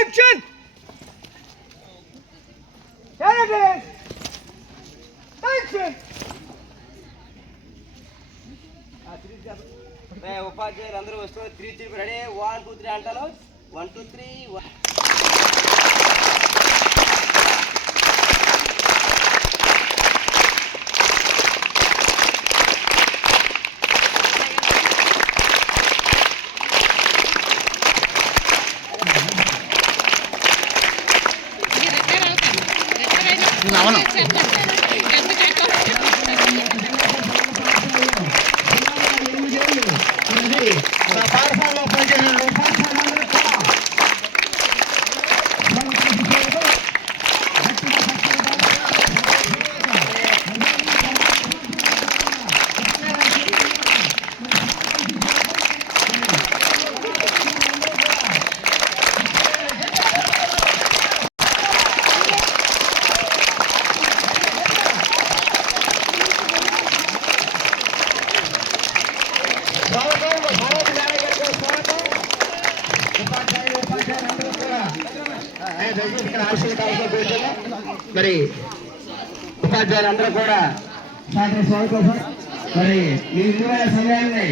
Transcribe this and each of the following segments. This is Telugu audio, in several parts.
Action! Candidates! Action! రే, ఉపాధ్యాయులు అందరూ వస్తున్నారు three three ready one two three అంటారు వన్ టూ త్రీ వన్ పనిచేసిన ఉపాధ్యాయులందరూ కూడా స్వాగతం భారత నాయకులకు స్వాగతం ఉపాధ్యాయులు ఉపాధ్యాయులందరూ కూడా ఏ, దయచేసి ఇక్కడ ఆశీర్వాదాలతో కూర్చొని మరి ఉపాధ్యాయులందరూ కూడా కోసం మరి మీ విలువైన సమయాన్ని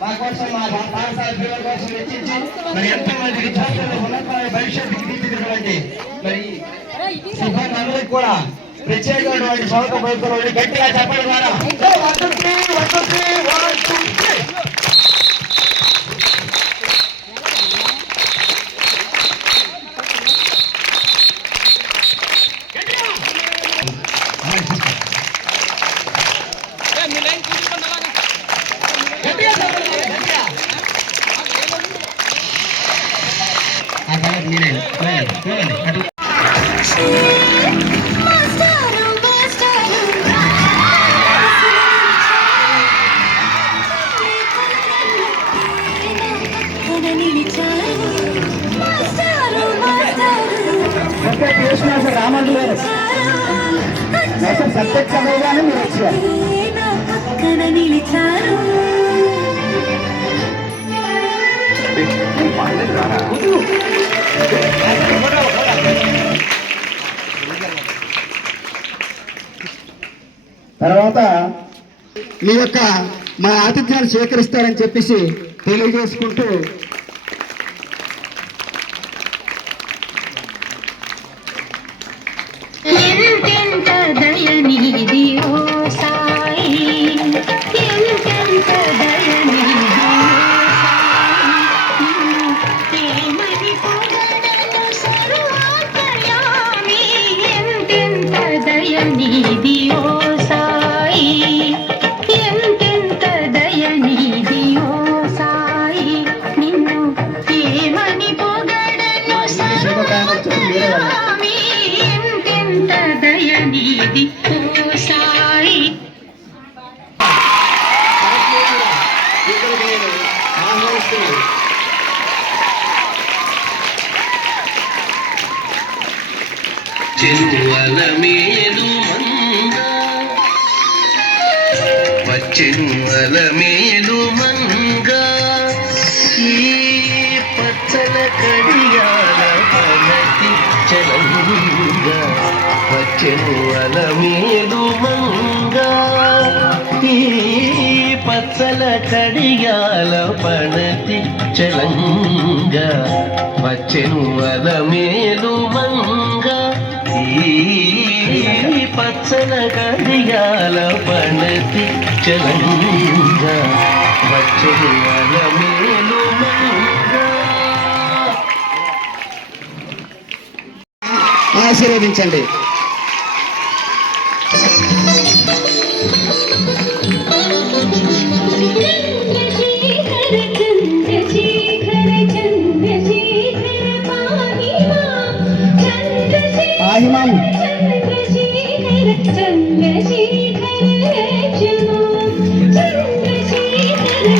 మా కోసం మా పాఠశాల పిల్లల కోసం వెచ్చించి మరి ఎంతో మంది విద్యార్థులు ఉన్నతమైన భవిష్యత్తుకి మరి సిబ్బంది అందరికీ కూడా ప్రత్యేకమైనటువంటి స్వాగతం పలుకుతున్నాం గట్టిగా చెప్పడం ద్వారా రామండు గారు అసలు సబ్జెక్ట్ చదవగానే మీరు వచ్చారు తర్వాత మీ యొక్క మా ఆతిథ్యాన్ని స్వీకరిస్తారని చెప్పేసి తెలియజేసుకుంటూ చెరువల మేలు మంద వచ్చెనువల మేలు మంగ ఈ పచ్చల కడియాల పలకి చలంగ. వచ్చెనువల మేలు మంగ ఈ పచ్చల కడియాల పణతి చలంగ. వచ్చెనువల మేలు మంగ. ఈ పచ్చల కడియాల పణతి చలంగా వచ్చెనువల మేలు ఆశీర్వదించండి.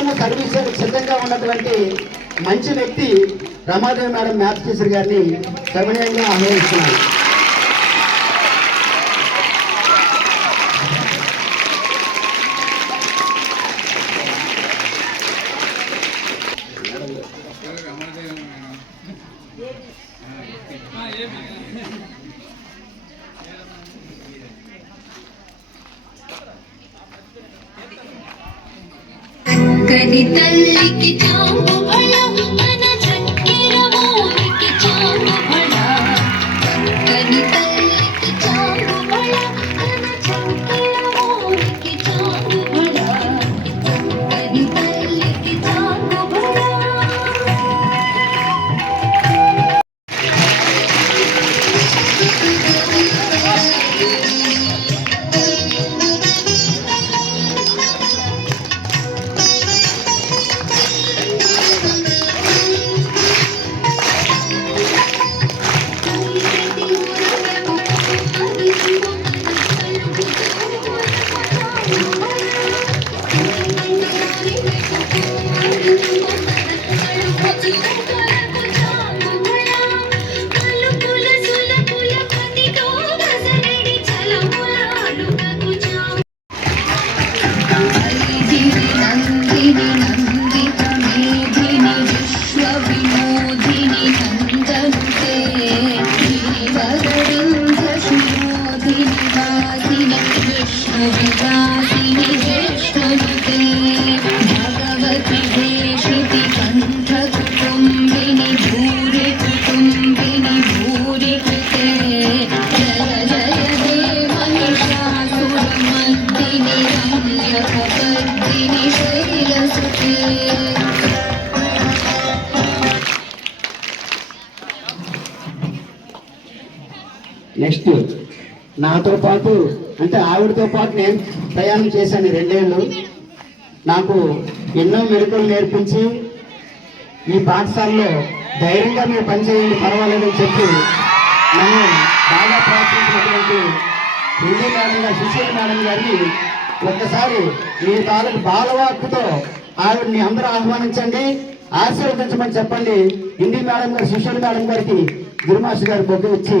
ఎల్లకాలము సర్వీసులకు సిద్ధంగా ఉన్నటువంటి మంచి వ్యక్తి రమాదేవి మేడం మ్యాథ్స్ టీచర్ గారిని గమనీయంగా ఆహ్వానిస్తున్నాను. కని తల్లికి చావు నెక్స్ట్ నాతో పాటు అంటే ఆవిడతో పాటు నేను ప్రయాణం చేశాను రెండేళ్ళు. నాకు ఎన్నో మెరుకులు నేర్పించి ఈ పాఠశాలలో ధైర్యంగా మీరు పనిచేయండి పర్వాలేదని చెప్పి నన్ను బాగా ప్రోత్సహించినటువంటి హిందీ మేడం గారు సుశీల మేడం గారిని ఒక్కసారి మీ తాలూకు బాలవాక్కుతో ఆవిడని అందరూ ఆహ్వానించండి ఆశీర్వదించమని చెప్పండి. హిందీ మేడం గారు సుశీల మేడం గారికి గురుమాస్ గారి బొగ్గు ఇచ్చి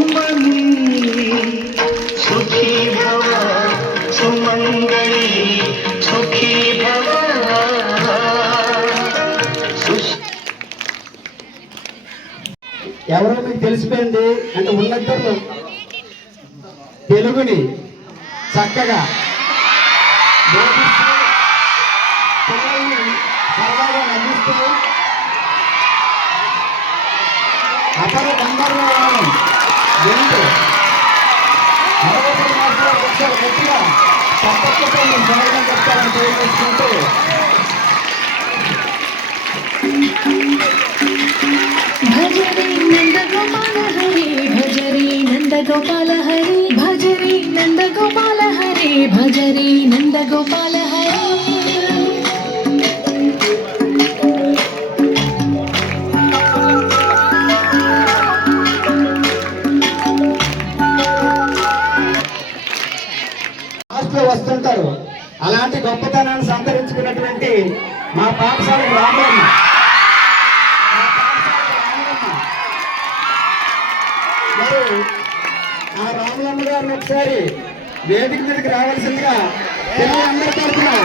చక్కగా బోధిస్తూ పిల్లల్ని సరదాగా నవ్విస్తూ అపర గంధర్వం వింటూ అరవై మాసాల ఒకసారి గట్టిగా తప్పకుండా మేము చెప్తారని తెలియజేసుకుంటూ భజరే నందగోపాల భజరే నందగోపాల భజరే నందగోపాల భజరే నందగోపాల వస్తుంటారు. అలాంటి గొప్పతనాన్ని సంతరించుకున్నటువంటి మా పాఠశాల రామరమ్మ మరి ఆ రామలమ్మ గారిని ఒకసారి వేదిక మీదకి రావాల్సిందిగా అందరూ కోరుతున్నాం